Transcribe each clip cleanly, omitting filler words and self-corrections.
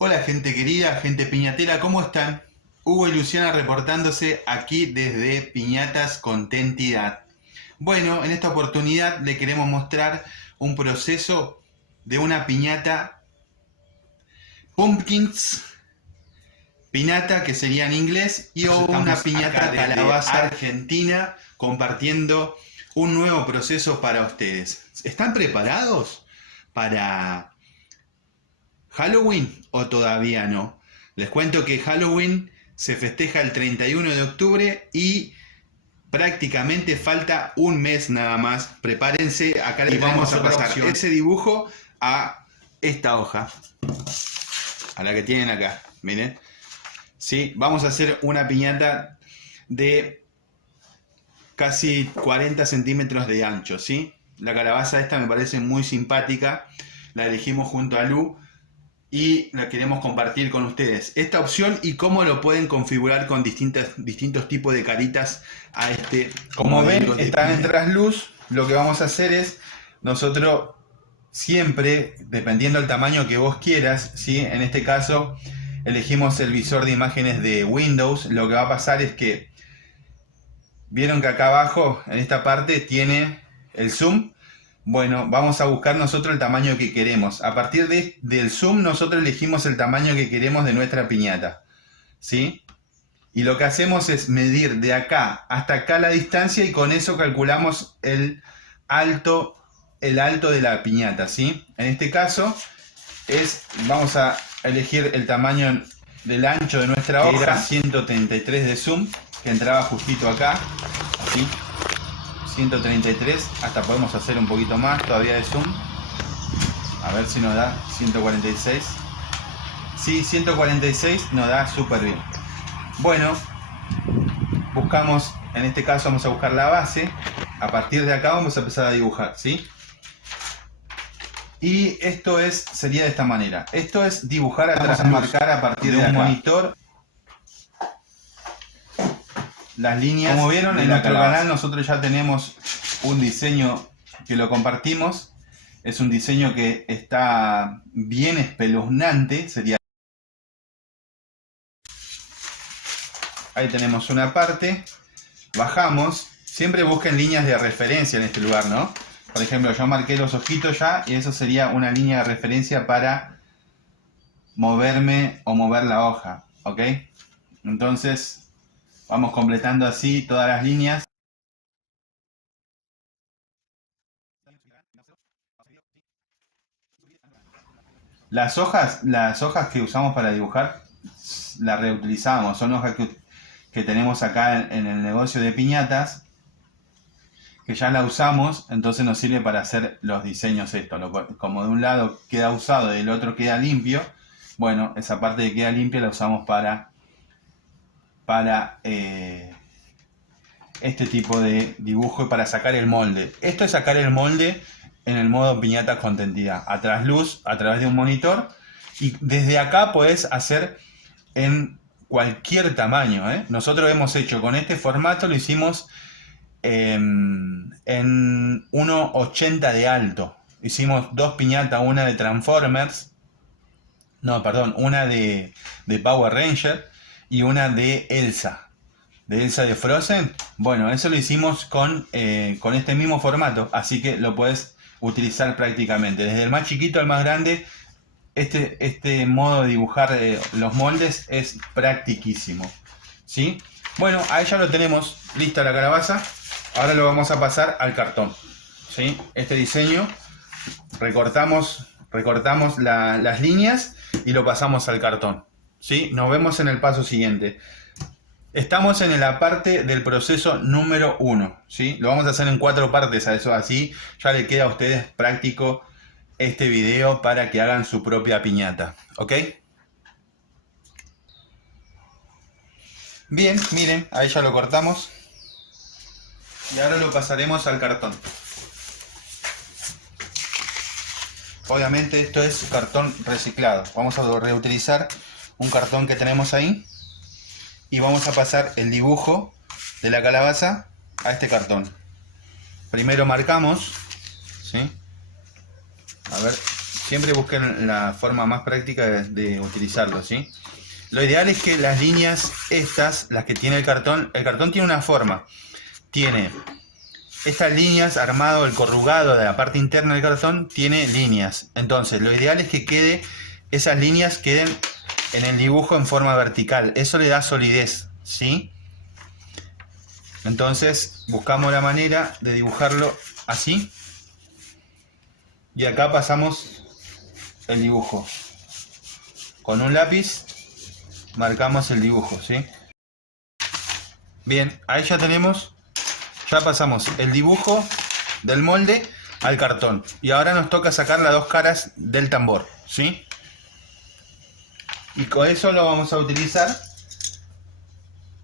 Hola gente querida, gente piñatera, ¿cómo están? Hugo y Luciana reportándose aquí desde Piñatas Contentidad. Bueno, en esta oportunidad le queremos mostrar un proceso de una piñata pumpkins, pinata que sería en inglés, y una piñata calabaza argentina compartiendo un nuevo proceso para ustedes. ¿Están preparados para Halloween o todavía no? Les cuento que Halloween se festeja el 31 de octubre y prácticamente falta un mes nada más. Prepárense, acá les vamos a pasar ese dibujo a esta hoja, a la que tienen acá. Miren, ¿sí? Vamos a hacer una piñata de casi 40 centímetros de ancho, ¿sí? La calabaza esta me parece muy simpática, la elegimos junto a Lu y la queremos compartir con ustedes. Esta opción y cómo lo pueden configurar con distintos tipos de caritas a este. Como ven, está en trasluz. Lo que vamos a hacer es, nosotros siempre, dependiendo del tamaño que vos quieras, ¿sí? En este caso, elegimos el visor de imágenes de Windows. Lo que va a pasar es que, vieron que acá abajo, en esta parte, tiene el zoom. Bueno, vamos a buscar nosotros el tamaño que queremos. A partir del zoom nosotros elegimos el tamaño que queremos de nuestra piñata, ¿sí? Y lo que hacemos es medir de acá hasta acá la distancia y con eso calculamos el alto de la piñata, ¿sí? En este caso vamos a elegir el tamaño del ancho de nuestra hoja, que era 133 de zoom, que entraba justito acá, así. 133, hasta podemos hacer un poquito más todavía de zoom, a ver si nos da 146. Sí, 146 nos da súper bien. Bueno, buscamos, en este caso vamos a buscar la base. A partir de acá vamos a empezar a dibujar, ¿sí? Y esto sería de esta manera. Esto es dibujar atrás, marcar a partir de un monitor las líneas. Como vieron en nuestro canal, nosotros ya tenemos un diseño que lo compartimos. Es un diseño que está bien espeluznante. Ahí tenemos una parte. Bajamos. Siempre busquen líneas de referencia en este lugar, ¿no? Por ejemplo, yo marqué los ojitos ya y eso sería una línea de referencia para moverme o mover la hoja, ¿ok? Entonces vamos completando así todas las líneas. Las hojas que usamos para dibujar las reutilizamos, son hojas que tenemos acá en el negocio de piñatas, que ya la usamos, entonces nos sirve para hacer los diseños como de un lado queda usado y del otro queda limpio. Bueno, esa parte que queda limpia la usamos para este tipo de dibujo y para sacar el molde. Esto es sacar el molde en el modo piñata contentidad, a trasluz, a través de un monitor, y desde acá podés hacer en cualquier tamaño, ¿eh? Nosotros hemos hecho con este formato, lo hicimos en 1,80 de alto. Hicimos dos piñatas, una de Transformers, no, perdón, una de Power Ranger y una de Elsa de Frozen. Bueno, eso lo hicimos con este mismo formato, así que lo puedes utilizar prácticamente desde el más chiquito al más grande. Este modo de dibujar los moldes es practiquísimo, ¿sí? Bueno, ahí ya lo tenemos lista la calabaza. Ahora lo vamos a pasar al cartón, ¿sí? Este diseño recortamos las líneas y lo pasamos al cartón, ¿sí? Nos vemos en el paso siguiente. Estamos en la parte del proceso número 1, ¿sí? Lo vamos a hacer en 4 partes, a eso así ya le queda a ustedes práctico este video para que hagan su propia piñata, ¿ok? Bien, miren, ahí ya lo cortamos y ahora lo pasaremos al cartón. Obviamente esto es cartón reciclado, vamos a reutilizar un cartón que tenemos ahí y vamos a pasar el dibujo de la calabaza a este cartón. Primero marcamos, ¿sí? A ver Siempre busquen la forma más práctica de utilizarlo, ¿sí? Lo ideal es que las líneas estas, las que tiene el cartón tiene una forma. Tiene estas líneas armado, el corrugado de la parte interna del cartón tiene líneas. Entonces, lo ideal es que esas líneas queden en el dibujo en forma vertical. Eso le da solidez, ¿sí? Entonces, buscamos la manera de dibujarlo así. Y acá pasamos el dibujo. Con un lápiz marcamos el dibujo, ¿sí? Bien, ahí ya pasamos el dibujo del molde al cartón. Y ahora nos toca sacar las dos caras del tambor, ¿sí? Y con eso lo vamos a utilizar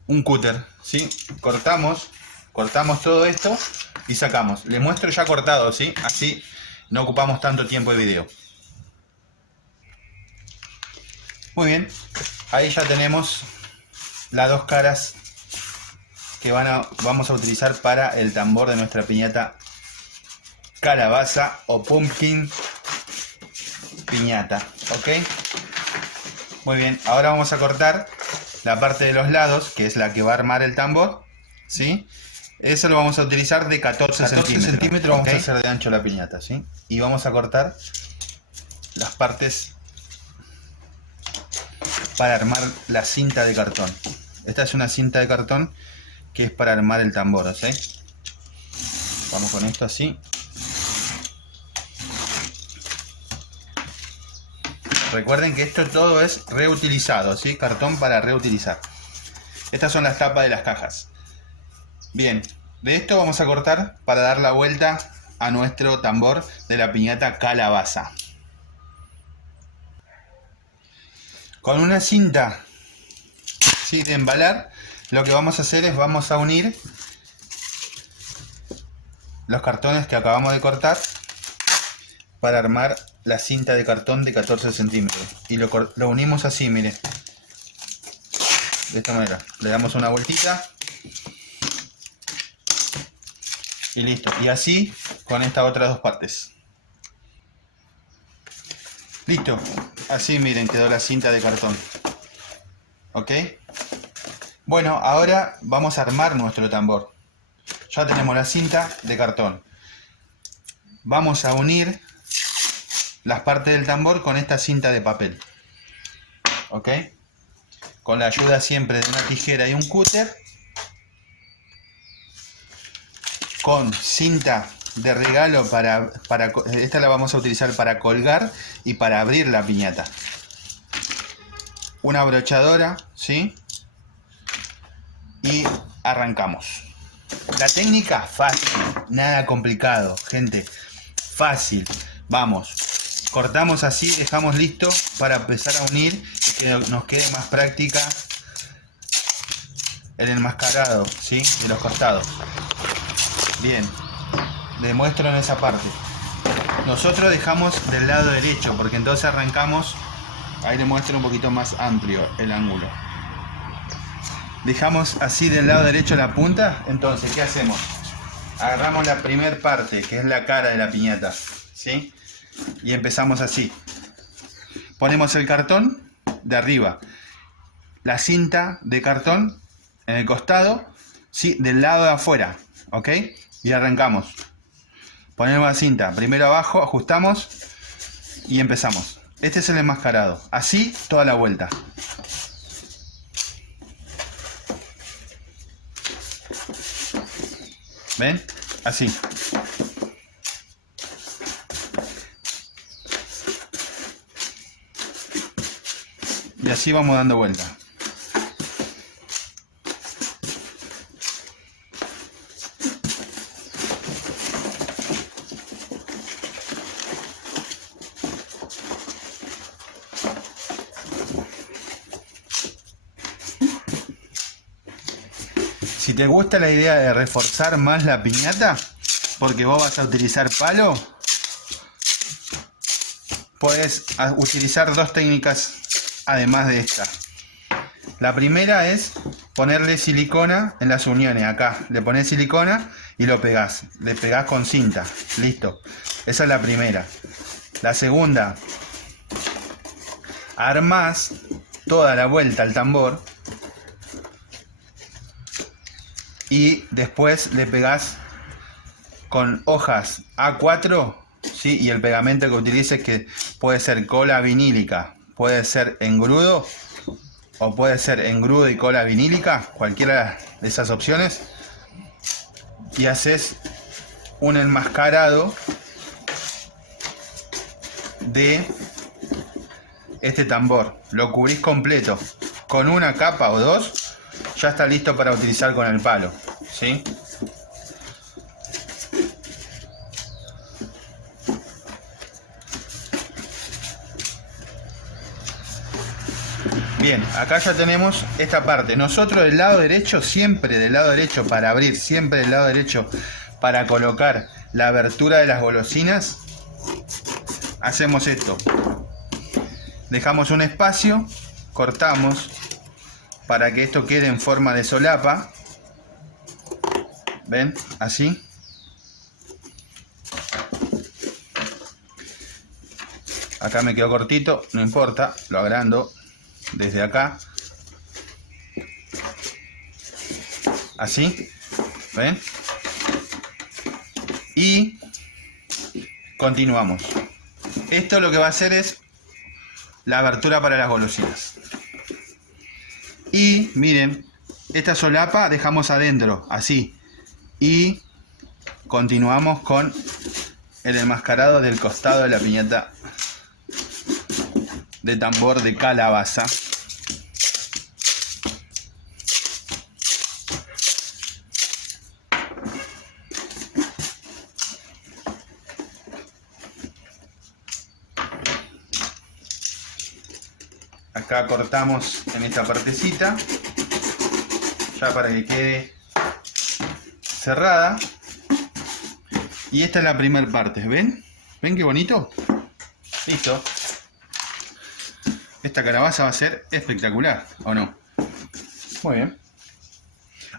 un cúter, ¿sí? Cortamos todo esto y sacamos. Les muestro ya cortado, ¿sí? Así no ocupamos tanto tiempo de video. Muy bien, ahí ya tenemos las dos caras que vamos a utilizar para el tambor de nuestra piñata calabaza o pumpkin piñata, ¿ok? Muy bien, ahora vamos a cortar la parte de los lados, que es la que va a armar el tambor, ¿sí? Eso lo vamos a utilizar de 14 centímetros, vamos a hacer de ancho la piñata, ¿sí? Y vamos a cortar las partes para armar la cinta de cartón. Esta es una cinta de cartón que es para armar el tambor, ¿sí? Vamos con esto así. Recuerden que esto todo es reutilizado, ¿sí? Cartón para reutilizar. Estas son las tapas de las cajas. Bien, de esto vamos a cortar para dar la vuelta a nuestro tambor de la piñata calabaza. Con una cinta, ¿sí?, de embalar, lo que vamos a hacer es vamos a unir los cartones que acabamos de cortar para armar la cinta de cartón de 14 centímetros. Y lo unimos así, mire. De esta manera. Le damos una vueltita. Y listo. Y así con estas otras dos partes. Listo. Así, miren, quedó la cinta de cartón. ¿Ok? Bueno, ahora vamos a armar nuestro tambor. Ya tenemos la cinta de cartón. Vamos a unir las partes del tambor con esta cinta de papel. ¿Ok? Con la ayuda siempre de una tijera y un cúter. Con cinta de regalo esta la vamos a utilizar para colgar y para abrir la piñata. Una brochadora, ¿sí? Y arrancamos. La técnica fácil, nada complicado, gente. Fácil. Vamos. Cortamos así, dejamos listo para empezar a unir y que nos quede más práctica el enmascarado, ¿sí?, de los costados. Bien, demuestro en esa parte. Nosotros dejamos del lado derecho porque entonces arrancamos, ahí le muestro un poquito más amplio el ángulo. Dejamos así del lado derecho la punta, entonces ¿qué hacemos? Agarramos la primera parte, que es la cara de la piñata, ¿sí? Y empezamos así. Ponemos el cartón de arriba, la cinta de cartón en el costado, ¿sí?, del lado de afuera, ¿ok? Y arrancamos. Ponemos la cinta primero abajo, ajustamos y empezamos. Este es el enmascarado. Así toda la vuelta. ¿Ven? Así. Y así vamos dando vuelta. Si te gusta la idea de reforzar más la piñata, porque vos vas a utilizar palo, puedes utilizar dos técnicas además de esta. La primera es ponerle silicona en las uniones. Acá le pones silicona y lo pegás. Le pegás con cinta. Listo. Esa es la primera. La segunda, armás toda la vuelta al tambor y después le pegás con hojas A4, ¿sí? Y el pegamento que utilices, que puede ser cola vinílica, puede ser engrudo o puede ser engrudo y cola vinílica, cualquiera de esas opciones, y haces un enmascarado de este tambor. Lo cubrís completo con una capa o dos, ya está listo para utilizar con el palo, ¿sí? Bien, acá ya tenemos esta parte. Nosotros del lado derecho, siempre del lado derecho para abrir, siempre del lado derecho para colocar la abertura de las golosinas, hacemos esto. Dejamos un espacio, cortamos para que esto quede en forma de solapa. ¿Ven? Así. Acá me quedó cortito, no importa, lo agrando desde acá. Así. ¿Ven? Y continuamos. Esto lo que va a hacer es la abertura para las golosinas. Y miren, esta solapa dejamos adentro, así. Y continuamos con el enmascarado del costado de la piñata de tambor de calabaza. Acá cortamos en esta partecita, ya para que quede cerrada. Y esta es la primera parte, ¿ven? ¿Ven qué bonito? Listo. Esta calabaza va a ser espectacular, ¿o no? Muy bien.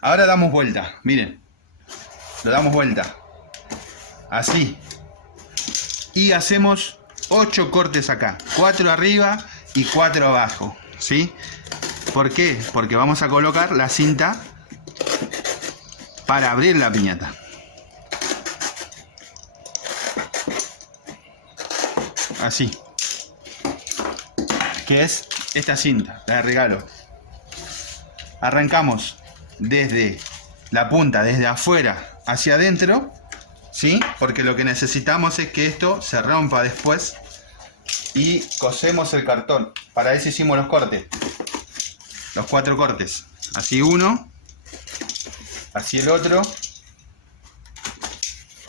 Ahora damos vuelta, miren. Lo damos vuelta. Así. Y hacemos 8 cortes acá. 4 arriba y 4 abajo, ¿sí? ¿Por qué? Porque vamos a colocar la cinta para abrir la piñata. Así. Que es esta cinta, la de regalo. Arrancamos desde la punta, desde afuera hacia adentro, ¿sí? Porque lo que necesitamos es que esto se rompa después. Y cosemos el cartón. Para eso hicimos los cortes. Los 4 cortes. Así uno. Así el otro.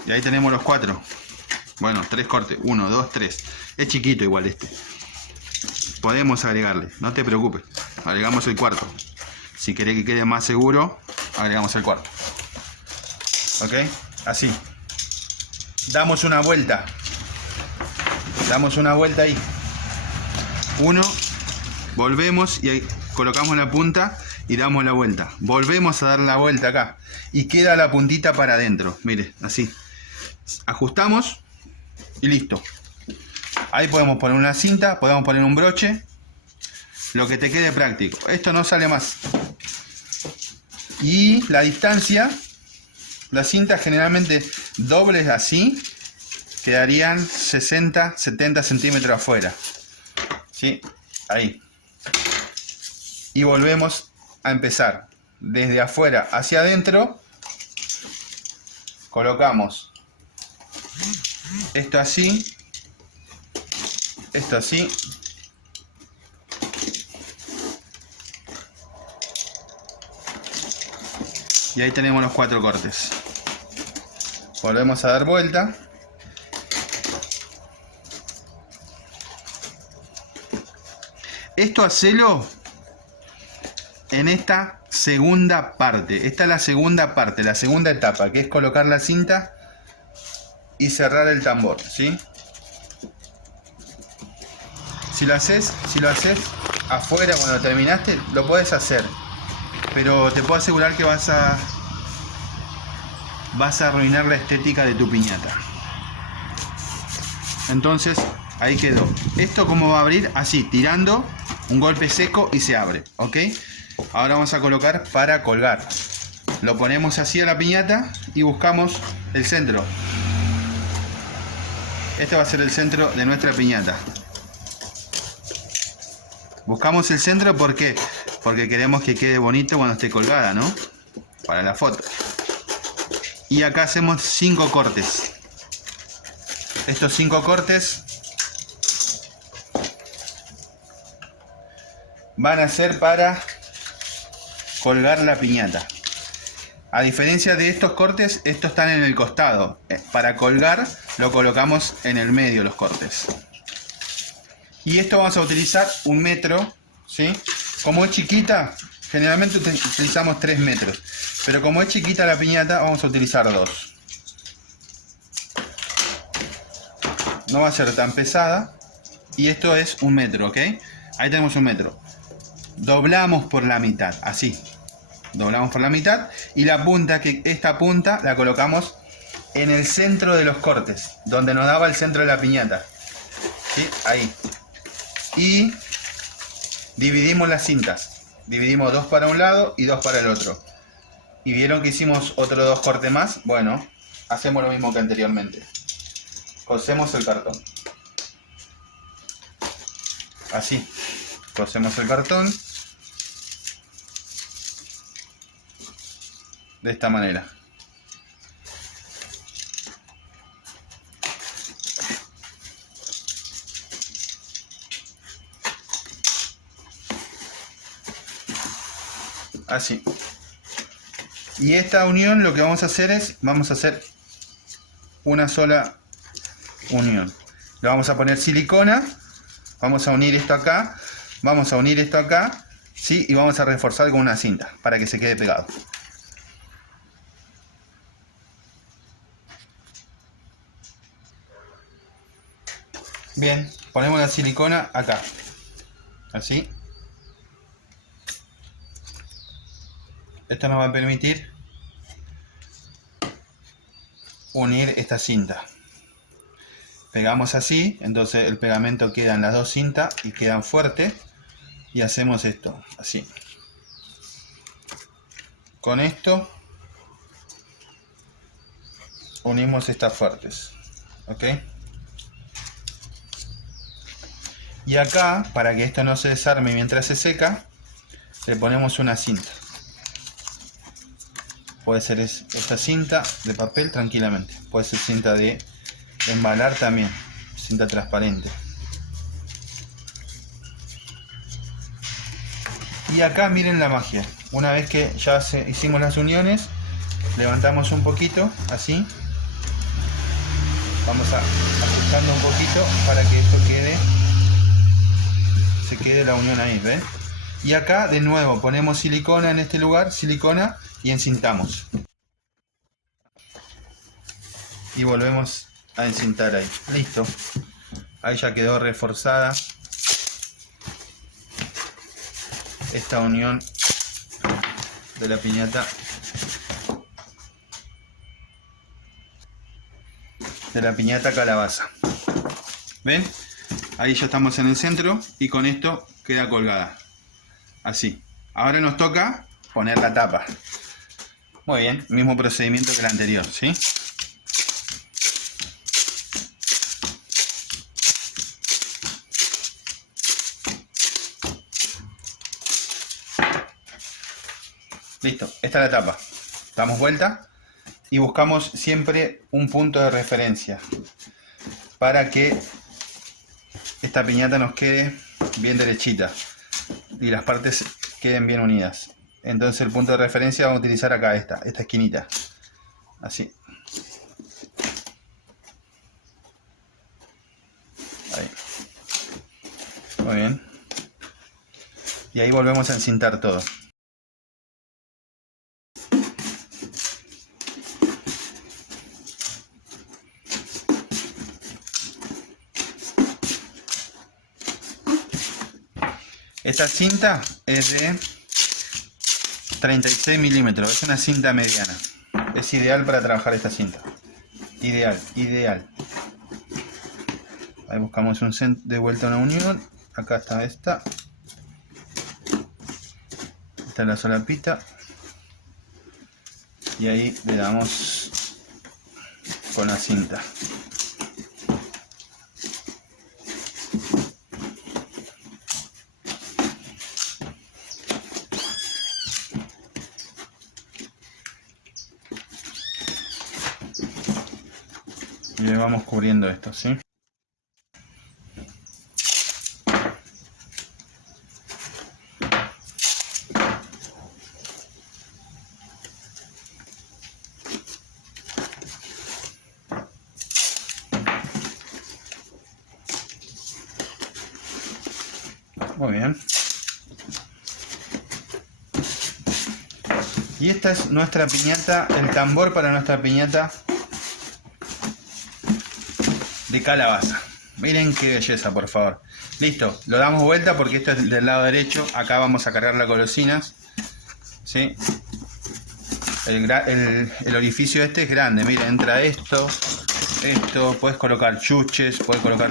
Y ahí tenemos los 4. Bueno, 3 cortes. 1, 2, 3. Es chiquito igual este. Podemos agregarle. No te preocupes. Agregamos el cuarto. Si querés que quede más seguro, agregamos el cuarto. ¿Ok? Así. Damos una vuelta. Damos una vuelta ahí. Uno. Volvemos y ahí colocamos la punta y damos la vuelta. Volvemos a dar la vuelta acá. Y queda la puntita para adentro. Mire, así. Ajustamos y listo. Ahí podemos poner una cinta, podemos poner un broche. Lo que te quede práctico. Esto no sale más. Y la distancia, las cintas generalmente dobles así, quedarían 60, 70 centímetros afuera. ¿Sí? Ahí. Y volvemos a empezar. Desde afuera hacia adentro. Colocamos esto así. Esto así. Y ahí tenemos los 4 cortes. Volvemos a dar vuelta. Esto hacelo en esta segunda parte. Esta es la segunda parte, la segunda etapa, que es colocar la cinta y cerrar el tambor, ¿sí? Si lo haces afuera cuando terminaste, lo puedes hacer. Pero te puedo asegurar que vas a arruinar la estética de tu piñata. Entonces ahí quedó. Esto como va a abrir así, tirando un golpe seco y se abre, ¿ok? Ahora vamos a colocar para colgar. Lo ponemos así a la piñata y buscamos el centro. Este va a ser el centro de nuestra piñata. Buscamos el centro, ¿por qué? Porque queremos que quede bonito cuando esté colgada, ¿no? Para la foto. Y acá hacemos 5 cortes. Estos 5 cortes van a ser para colgar la piñata. A diferencia de estos cortes, estos están en el costado. Para colgar lo colocamos en el medio los cortes. Y esto vamos a utilizar 1 metro, ¿sí? Como es chiquita, generalmente utilizamos 3 metros. Pero como es chiquita la piñata, vamos a utilizar 2. No va a ser tan pesada. Y esto es 1 metro, ¿ok? Ahí tenemos 1 metro. Doblamos por la mitad, así. Doblamos por la mitad. Y la punta, esta punta la colocamos en el centro de los cortes, donde nos daba el centro de la piñata. ¿Sí? Ahí. Y dividimos las cintas. Dividimos 2 para un lado y 2 para el otro. Y vieron que hicimos otros 2 cortes más. Bueno, hacemos lo mismo que anteriormente. Cosemos el cartón. Así. Cosemos el cartón. De esta manera. Así. Y esta unión lo que vamos a hacer es, vamos a hacer una sola unión. Le vamos a poner silicona, vamos a unir esto acá, vamos a unir esto acá, ¿sí? Y vamos a reforzar con una cinta para que se quede pegado. Bien, ponemos la silicona acá, así. Esto nos va a permitir unir esta cinta. Pegamos así, entonces el pegamento queda en las 2 cintas y quedan fuertes. Y hacemos esto, así. Con esto unimos estas fuertes, ¿ok? Y acá, para que esto no se desarme mientras se seca, le ponemos una cinta. Puede ser esta cinta de papel tranquilamente. Puede ser cinta de embalar también. Cinta transparente. Y acá miren la magia. Una vez que ya hicimos las uniones, levantamos un poquito, así. Vamos ajustando un poquito para que esto se quede la unión ahí, ¿ven? Y acá de nuevo ponemos silicona en este lugar, silicona, y encintamos. Y volvemos a encintar ahí. Listo. Ahí ya quedó reforzada esta unión de la piñata calabaza. ¿Ven? Ahí ya estamos en el centro y con esto queda colgada. Así. Ahora nos toca poner la tapa. Muy bien, mismo procedimiento que el anterior, ¿sí? Listo, esta es la tapa. Damos vuelta y buscamos siempre un punto de referencia para que esta piñata nos quede bien derechita y las partes queden bien unidas. Entonces el punto de referencia vamos a utilizar acá esta esquinita. Así. Ahí. Muy bien. Y ahí volvemos a encintar todo. Esta cinta es de 36 milímetros, es una cinta mediana. Es ideal para trabajar esta cinta. Ideal, ideal. Ahí buscamos un de vuelta a una unión. Acá está esta. Esta es la solapita. Y ahí le damos con la cinta. Y le vamos cubriendo esto, ¿sí? Muy bien. Y esta es nuestra piñata, el tambor para nuestra piñata de calabaza. Miren qué belleza, por favor. Listo, lo damos vuelta porque esto es del lado derecho. Acá vamos a cargar las golosinas, ¿sí? El orificio este es grande. Mira, entra esto, puedes colocar chuches, puedes colocar...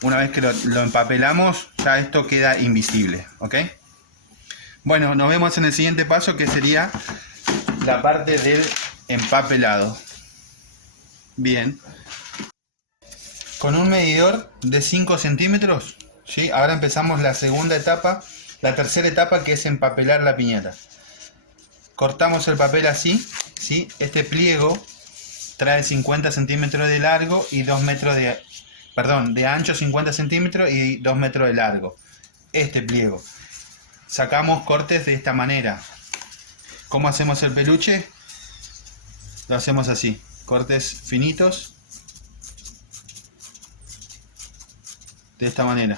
Una vez que lo empapelamos, ya esto queda invisible, ¿ok? Bueno, nos vemos en el siguiente paso, que sería la parte del empapelado. Bien. Con un medidor de 5 centímetros, ¿sí? Ahora empezamos la segunda etapa, la tercera etapa, que es empapelar la piñata. Cortamos el papel así, ¿sí? Este pliego trae 50 centímetros de largo y 2 metros de... Perdón, de ancho 50 centímetros y 2 metros de largo. Este pliego. Sacamos cortes de esta manera. ¿Cómo hacemos el peluche? Lo hacemos así. Cortes finitos. De esta manera.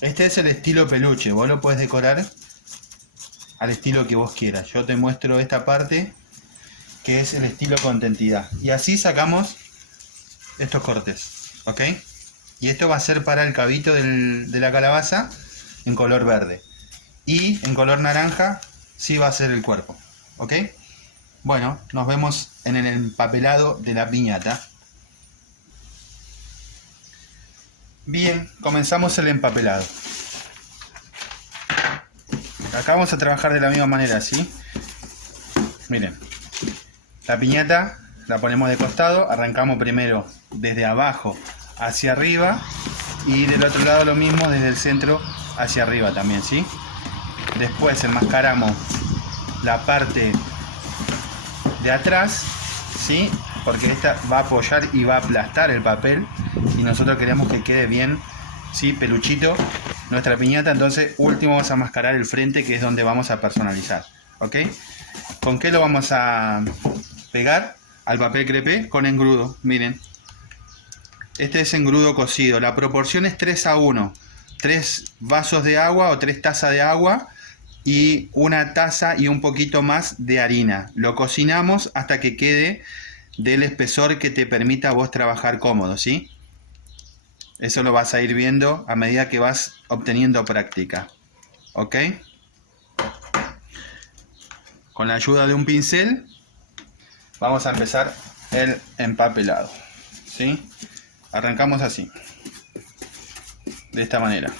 Este es el estilo peluche. Vos lo podés decorar al estilo que vos quieras. Yo te muestro esta parte, que es el estilo contentidad. Y así sacamos estos cortes, ¿ok? Y esto va a ser para el cabito de la calabaza en color verde. Y en color naranja sí va a ser el cuerpo, ¿ok? Bueno, nos vemos en el empapelado de la piñata. Bien, comenzamos el empapelado. Acá vamos a trabajar de la misma manera, ¿sí? Miren, la piñata la ponemos de costado, arrancamos primero desde abajo hacia arriba y del otro lado lo mismo, desde el centro hacia arriba también, ¿sí? Después enmascaramos la parte de atrás, ¿sí? Porque esta va a apoyar y va a aplastar el papel y nosotros queremos que quede bien, ¿sí? Peluchito nuestra piñata. Entonces último vamos a enmascarar el frente, que es donde vamos a personalizar, ¿ok? ¿Con qué lo vamos a pegar? Al papel crepé con engrudo. Miren, este es engrudo cocido. La proporción es 3:1. 3 vasos de agua o 3 tazas de agua y una taza y un poquito más de harina. Lo cocinamos hasta que quede del espesor que te permita a vos trabajar cómodo, ¿sí? Eso lo vas a ir viendo a medida que vas obteniendo práctica, ¿ok? Con la ayuda de un pincel vamos a empezar el empapelado, ¿sí? Arrancamos así, de esta manera.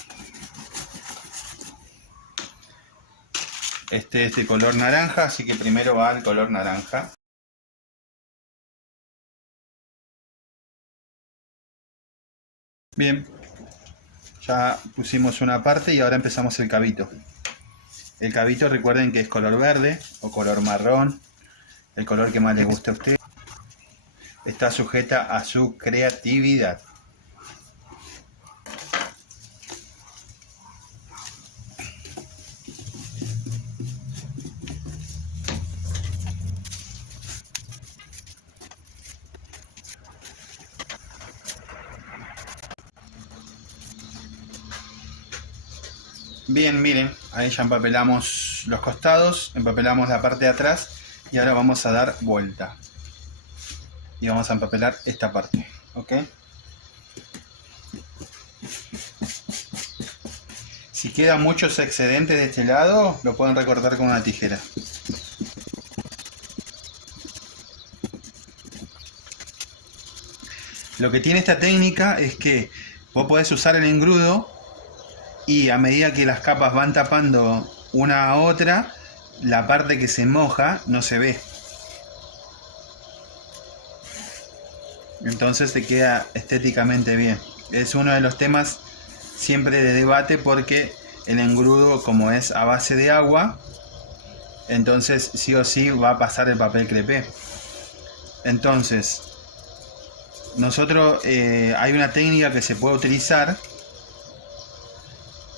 Este es de color naranja, así que primero va el color naranja. Bien, ya pusimos una parte y ahora empezamos el cabito. El cabito, recuerden que es color verde o color marrón, el color que más les guste a usted. Está sujeta a su creatividad. Bien, miren, ahí ya empapelamos los costados, empapelamos la parte de atrás y ahora vamos a dar vuelta. Y vamos a empapelar esta parte, ¿ok? Si quedan muchos excedentes de este lado, lo pueden recortar con una tijera. Lo que tiene esta técnica es que vos podés usar el engrudo y a medida que las capas van tapando una a otra, la parte que se moja no se ve. Entonces te queda estéticamente bien. Es uno de los temas siempre de debate porque el engrudo, como es a base de agua, entonces sí o sí va a pasar el papel crepé. Entonces nosotros hay una técnica que se puede utilizar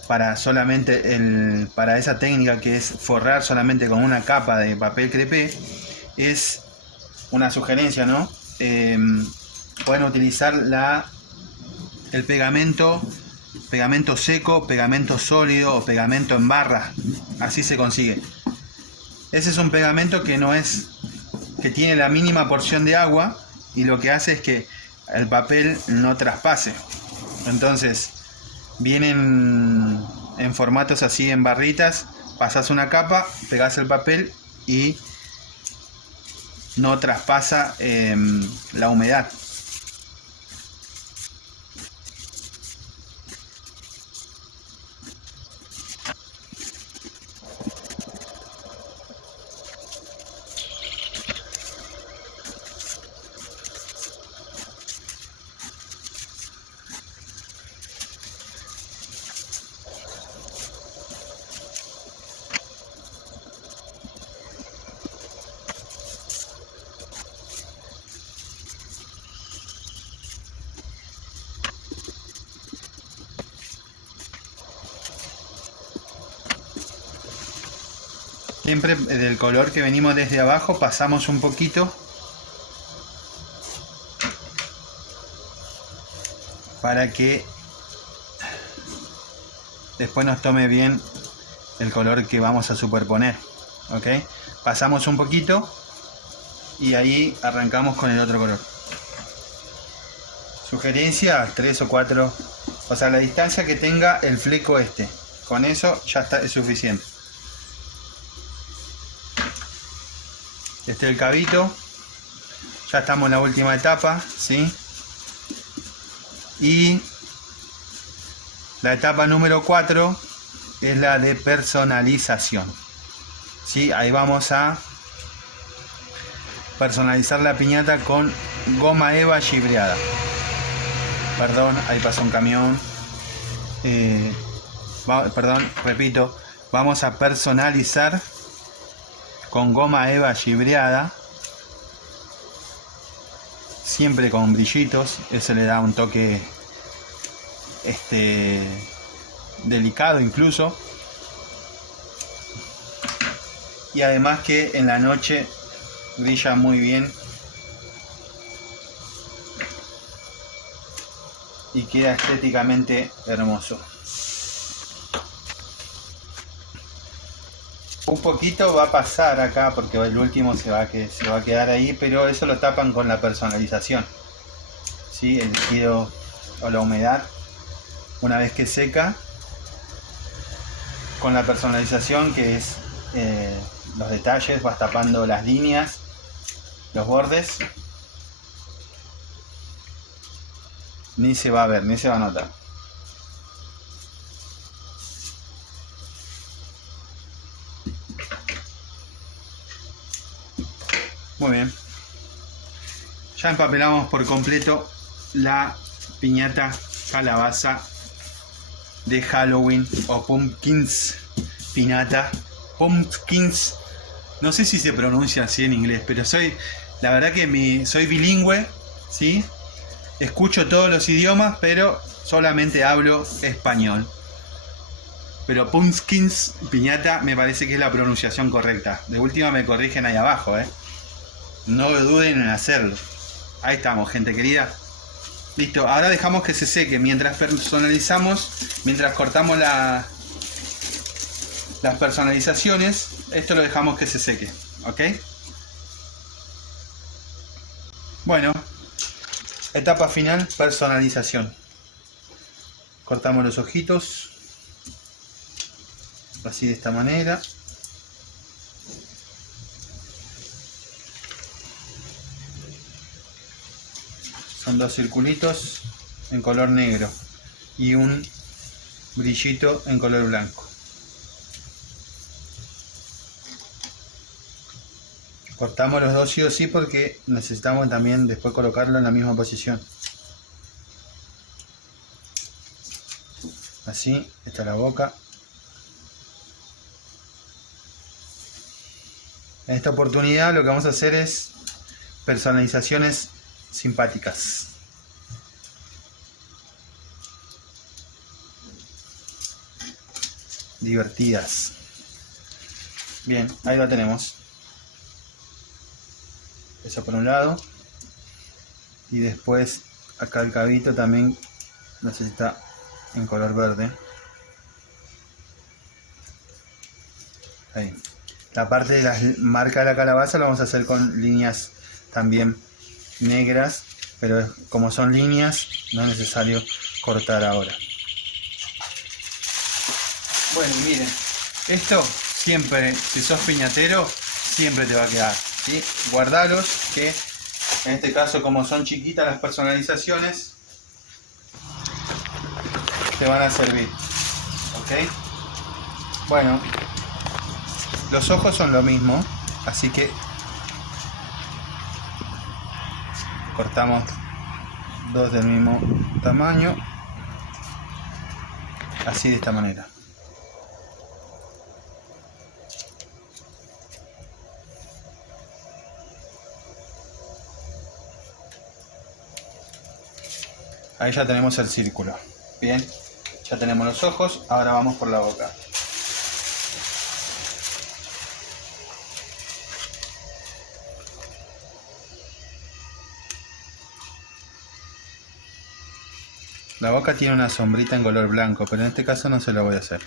para solamente para esa técnica, que es forrar solamente con una capa de papel crepé. Es una sugerencia, ¿no? Pueden utilizar el pegamento seco, pegamento sólido o pegamento en barra. Así se consigue. Ese es un pegamento que tiene la mínima porción de agua y lo que hace es que el papel no traspase. Entonces vienen en formatos así, en barritas. Pasas una capa, pegas el papel y no traspasa la humedad. Siempre del color que venimos desde abajo pasamos un poquito para que después nos tome bien el color que vamos a superponer. ¿Ok? Pasamos un poquito y ahí arrancamos con el otro color. Sugerencia 3 o 4, o sea, la distancia que tenga el fleco este. Con eso ya está, es suficiente. Este es el cabito. Ya estamos en la última etapa, ¿sí? Y la etapa número 4 es la de personalización. ¿Sí? Ahí vamos a personalizar la piñata con goma eva gibreada. Perdón, ahí pasó un camión. Perdón, repito. Vamos a personalizar con goma eva gibreada, siempre con brillitos. Eso le da un toque delicado incluso, y además que en la noche brilla muy bien y queda estéticamente hermoso. Un poquito va a pasar acá porque el último se va a quedar ahí, pero eso lo tapan con la personalización, ¿sí? El líquido o la humedad, una vez que seca, con la personalización, que es los detalles, vas tapando las líneas, los bordes, ni se va a ver, ni se va a notar. Muy bien. Ya empapelamos por completo la piñata calabaza de Halloween, o Pumpkins Pinata. Pumpkins, no sé si se pronuncia así en inglés, pero la verdad que soy bilingüe, ¿sí? Escucho todos los idiomas, pero solamente hablo español. Pero Pumpkins Piñata me parece que es la pronunciación correcta. De última me corrigen ahí abajo, ¿eh? No duden en hacerlo. Ahí estamos, gente querida. Listo, ahora dejamos que se seque. Mientras personalizamos, mientras cortamos las personalizaciones, esto lo dejamos que se seque. ¿Ok? Bueno, etapa final, personalización. Cortamos los ojitos. Así, de esta manera. Son con 2 circulitos en color negro y un brillito en color blanco. Cortamos los dos sí o sí porque necesitamos también después colocarlo en la misma posición. Así, esta es la boca. En esta oportunidad lo que vamos a hacer es personalizaciones simpáticas. Divertidas. Bien, ahí lo tenemos. Eso por un lado. Y después acá el cabito también necesita en color verde. Ahí. La parte de la marca de la calabaza lo vamos a hacer con líneas también negras, pero como son líneas no es necesario cortar ahora. Bueno, miren, esto siempre, si sos piñatero, siempre te va a quedar, ¿sí? Guardalos, que en este caso como son chiquitas las personalizaciones, te van a servir, ¿ok? Bueno, los ojos son lo mismo, así que cortamos dos del mismo tamaño, así de esta manera. Ahí ya tenemos el círculo. Bien, ya tenemos los ojos, ahora vamos por la boca. La boca tiene una sombrita en color blanco, pero en este caso no se lo voy a hacer.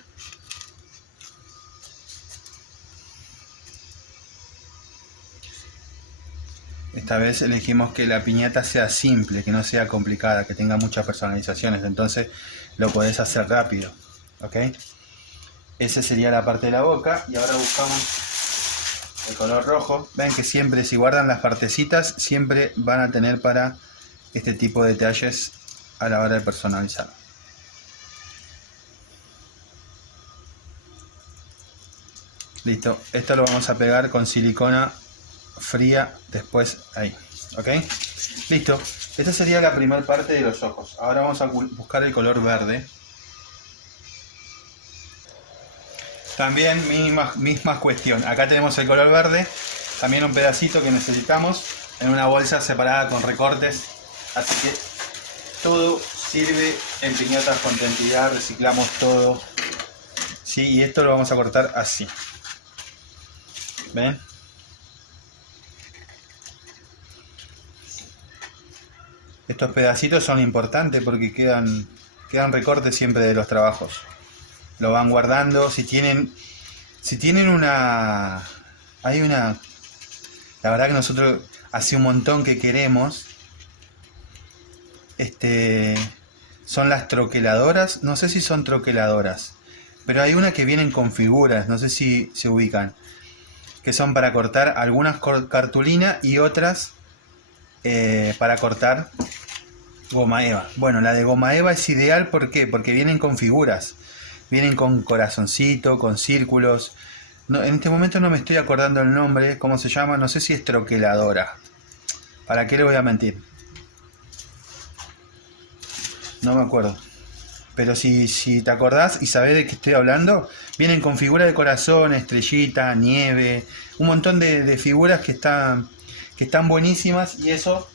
Esta vez elegimos que la piñata sea simple, que no sea complicada, que tenga muchas personalizaciones, entonces lo podés hacer rápido, ¿ok? Esa sería la parte de la boca, y ahora buscamos el color rojo. Ven que siempre, si guardan las partecitas, siempre van a tener para este tipo de detalles a la hora de personalizar. Listo, esto lo vamos a pegar con silicona fría después ahí, ¿ok? Listo, esta sería la primera parte de los ojos. Ahora vamos a buscar el color verde. También misma cuestión, acá tenemos el color verde, también un pedacito que necesitamos en una bolsa separada con recortes, así que todo sirve en piñatas con identidad, reciclamos todo, ¿sí? Y esto lo vamos a cortar así, ¿ven? Estos pedacitos son importantes porque quedan recortes siempre de los trabajos. Lo van guardando, si tienen una... La verdad que nosotros hace un montón que queremos, son las troqueladoras, no sé si son troqueladoras, pero hay una que vienen con figuras, no sé si se ubican, que son para cortar algunas cartulina y otras para cortar goma eva. Bueno, la de goma eva es ideal, ¿por qué? Porque vienen con figuras, vienen con corazoncito, con círculos. No, en este momento no me estoy acordando el nombre, cómo se llama, no sé si es troqueladora. ¿Para qué le voy a mentir? No me acuerdo. Pero si te acordás y sabés de qué estoy hablando, vienen con figuras de corazón, estrellita, nieve, un montón de figuras que están buenísimas, y eso,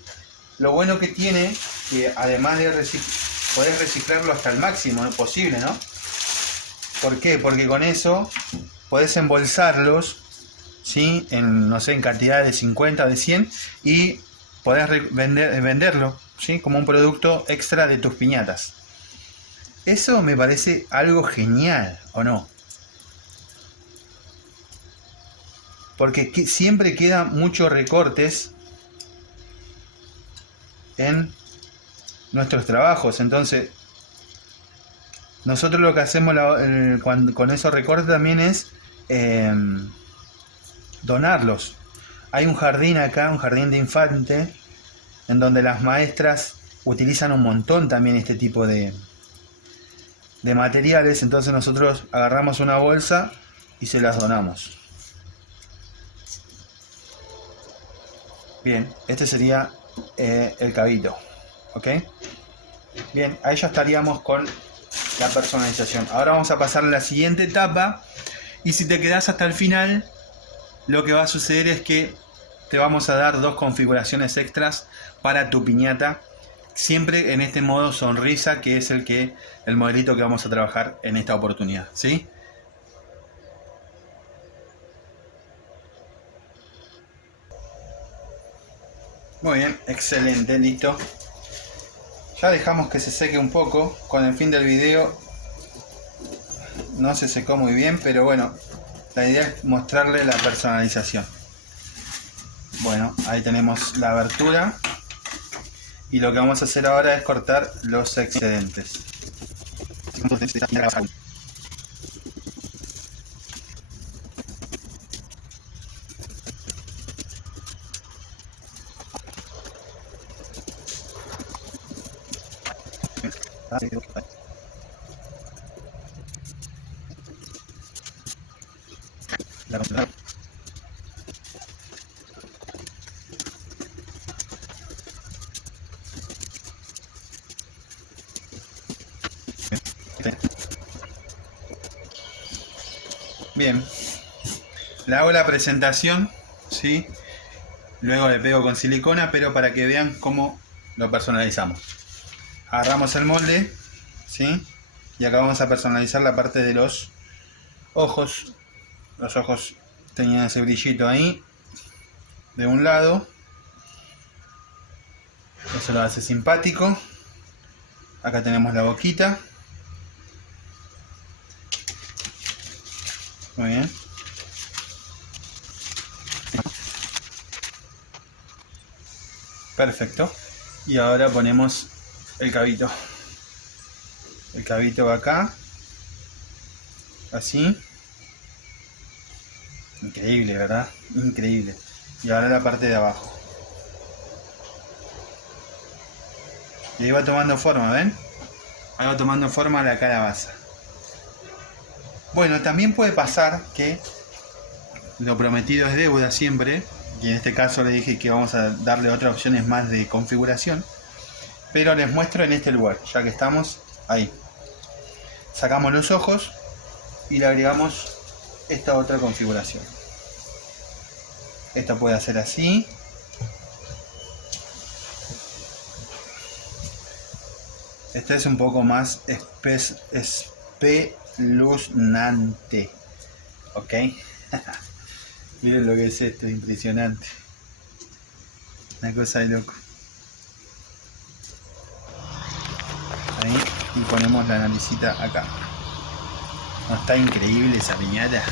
lo bueno que tiene, que además de podés reciclarlo hasta el máximo posible, ¿no? ¿Por qué? Porque con eso podés embolsarlos, ¿sí? No sé, en cantidad de 50 o de 100, y podés venderlo, ¿sí? Como un producto extra de tus piñatas. Eso me parece algo genial, ¿o no? Porque siempre quedan muchos recortes en nuestros trabajos. Entonces, nosotros lo que hacemos con esos recortes también es donarlos. Hay un jardín acá, un jardín de infantes, en donde las maestras utilizan un montón también este tipo de materiales. Entonces nosotros agarramos una bolsa y se las donamos. Bien, este sería el cabito, ¿ok? Bien, ahí ya estaríamos con la personalización. Ahora vamos a pasar a la siguiente etapa, y si te quedas hasta el final, lo que va a suceder es que te vamos a dar 2 configuraciones extras para tu piñata, siempre en este modo sonrisa, que es el modelito que vamos a trabajar en esta oportunidad, ¿sí? Muy bien, excelente, listo. Ya dejamos que se seque un poco. Con el fin del video no se secó muy bien, pero bueno, la idea es mostrarle la personalización. Bueno, ahí tenemos la abertura, y lo que vamos a hacer ahora es cortar los excedentes. Bien, le hago la presentación, ¿sí? Luego le pego con silicona, pero para que vean cómo lo personalizamos. Agarramos el molde, ¿sí? Y acá vamos a personalizar la parte de los ojos. Los ojos tenían ese brillito ahí, de un lado. Eso lo hace simpático. Acá tenemos la boquita. Muy bien. Perfecto. Y ahora ponemos el cabito. El cabito va acá. Así. Increíble, ¿verdad? Increíble. Y ahora la parte de abajo. Y ahí va tomando forma, ¿ven? Ahí va tomando forma la calabaza. Bueno, también puede pasar que lo prometido es deuda siempre. Y en este caso le dije que vamos a darle otras opciones más de configuración. Pero les muestro en este lugar, ya que estamos ahí. Sacamos los ojos y le agregamos esta otra configuración. Esto puede hacer así. Este es un poco más espeluznante. ¿Ok? Miren lo que es esto, impresionante. Una cosa de loco. Ahí, y ponemos la naricita acá. ¿No está increíble esa piñata?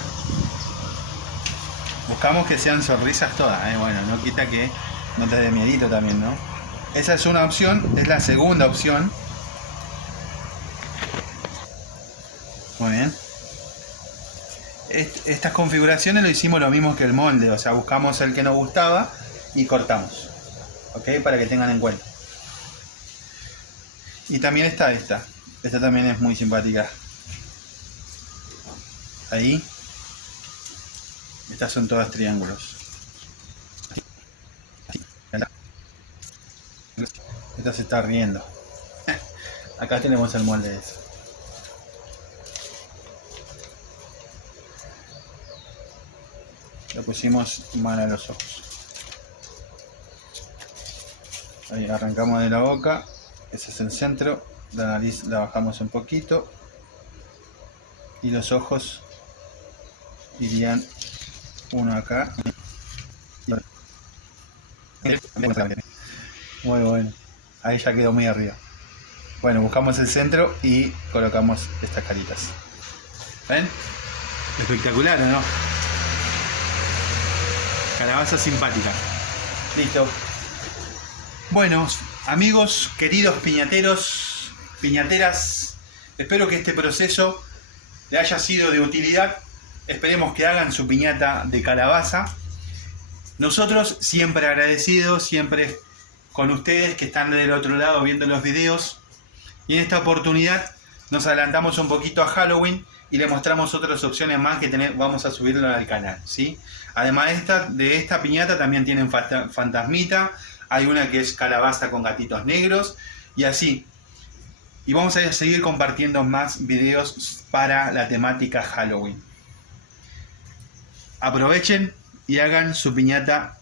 Buscamos que sean sonrisas todas, bueno, no quita que no te dé miedito también, ¿no? Esa es una opción, es la segunda opción. Muy bien. Estas configuraciones lo hicimos lo mismo que el molde, o sea, buscamos el que nos gustaba y cortamos, ¿ok? Para que tengan en cuenta. Y también está esta también es muy simpática. Ahí. Estas son todas triángulos. Esta se está riendo. Acá tenemos el molde de eso. Le pusimos mal a los ojos. Ahí arrancamos de la boca. Ese es el centro. La nariz la bajamos un poquito. Y los ojos irían uno acá. Muy bueno. Ahí ya quedó muy arriba. Bueno, buscamos el centro y colocamos estas caritas. ¿Ven? Espectacular, ¿o no? Calabaza simpática. Listo. Bueno, amigos, queridos piñateros, piñateras, espero que este proceso le haya sido de utilidad. Esperemos que hagan su piñata de calabaza. Nosotros siempre agradecidos, siempre con ustedes que están del otro lado viendo los videos. Y en esta oportunidad nos adelantamos un poquito a Halloween y le mostramos otras opciones más que vamos a subirlo al canal, ¿sí? Además de esta piñata también tienen fantasmita, hay una que es calabaza con gatitos negros y así. Y vamos a seguir compartiendo más videos para la temática Halloween. Aprovechen y hagan su piñata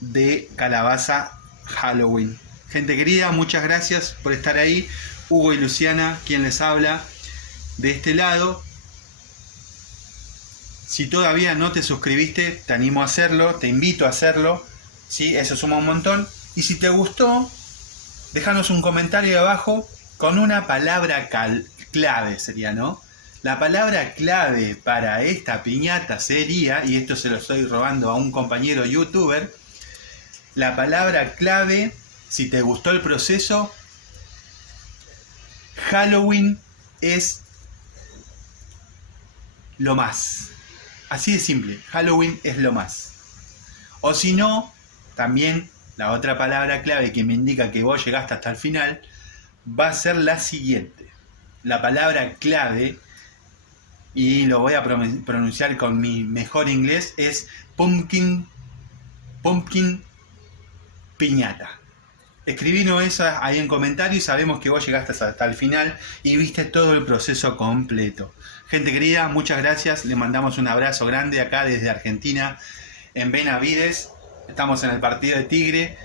de calabaza Halloween. Gente querida, muchas gracias por estar ahí. Hugo y Luciana, quien les habla de este lado. Si todavía no te suscribiste, te animo a hacerlo, te invito a hacerlo, ¿sí? Eso suma un montón. Y si te gustó, déjanos un comentario abajo con una palabra clave, sería, ¿no? La palabra clave para esta piñata sería, y esto se lo estoy robando a un compañero youtuber, la palabra clave, si te gustó el proceso, Halloween es lo más. Así de simple, Halloween es lo más. O si no, también la otra palabra clave que me indica que vos llegaste hasta el final va a ser la siguiente. La palabra clave, y lo voy a pronunciar con mi mejor inglés, es pumpkin piñata. Escribinos eso ahí en comentarios y sabemos que vos llegaste hasta el final y viste todo el proceso completo. Gente querida, muchas gracias. Le mandamos un abrazo grande acá desde Argentina, en Benavides. Estamos en el partido de Tigre,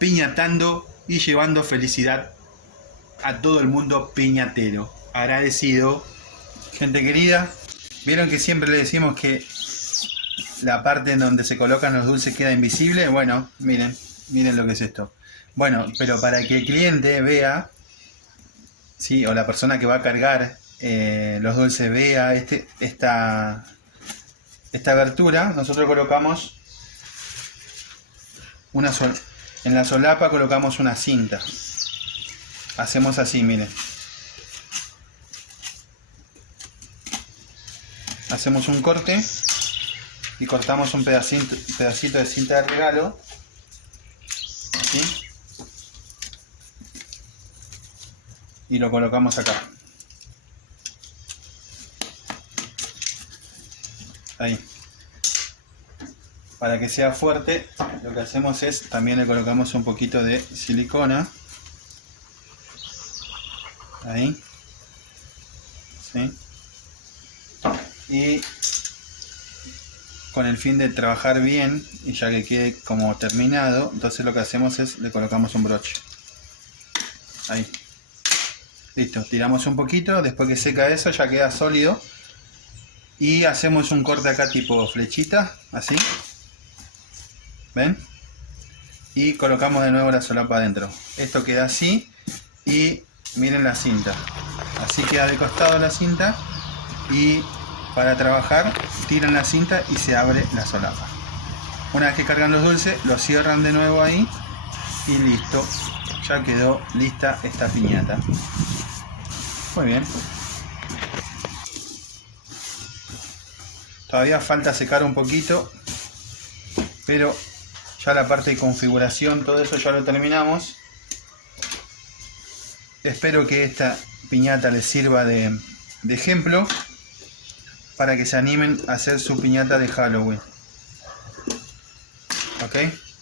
piñatando y llevando felicidad a todo el mundo piñatero. Agradecido. Gente querida, vieron que siempre le decimos que la parte en donde se colocan los dulces queda invisible. Bueno, miren lo que es esto. Bueno, pero para que el cliente vea, ¿sí? O la persona que va a cargar los dulces vea esta abertura, nosotros colocamos en la solapa colocamos una cinta. Hacemos así, miren. Hacemos un corte y cortamos un pedacito de cinta de regalo. Así. Y lo colocamos acá. Ahí. Para que sea fuerte, lo que hacemos es, también le colocamos un poquito de silicona. Ahí. ¿Sí? Y con el fin de trabajar bien, y ya que quede como terminado, entonces lo que hacemos es, le colocamos un broche. Ahí. Listo, tiramos un poquito, después que seca eso ya queda sólido. Y hacemos un corte acá tipo flechita, así. ¿Ven? Y colocamos de nuevo la solapa adentro. Esto queda así. Y miren la cinta. Así queda de costado la cinta. Y para trabajar, tiran la cinta y se abre la solapa. Una vez que cargan los dulces, lo cierran de nuevo ahí. Y listo. Ya quedó lista esta piñata. Muy bien. Todavía falta secar un poquito, pero ya la parte de configuración, todo eso ya lo terminamos. Espero que esta piñata les sirva de ejemplo para que se animen a hacer su piñata de Halloween. ¿Ok?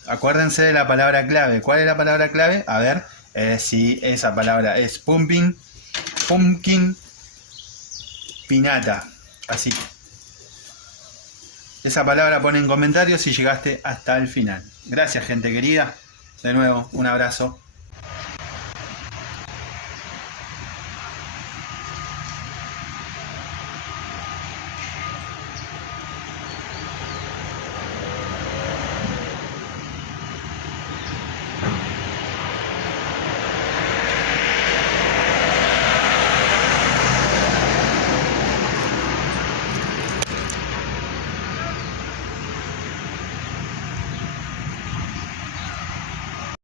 Acuérdense de la palabra clave. ¿Cuál es la palabra clave? A ver, sí, esa palabra es pumpkin piñata. Así. Esa palabra pone en comentarios si llegaste hasta el final. Gracias, gente querida. De nuevo, un abrazo.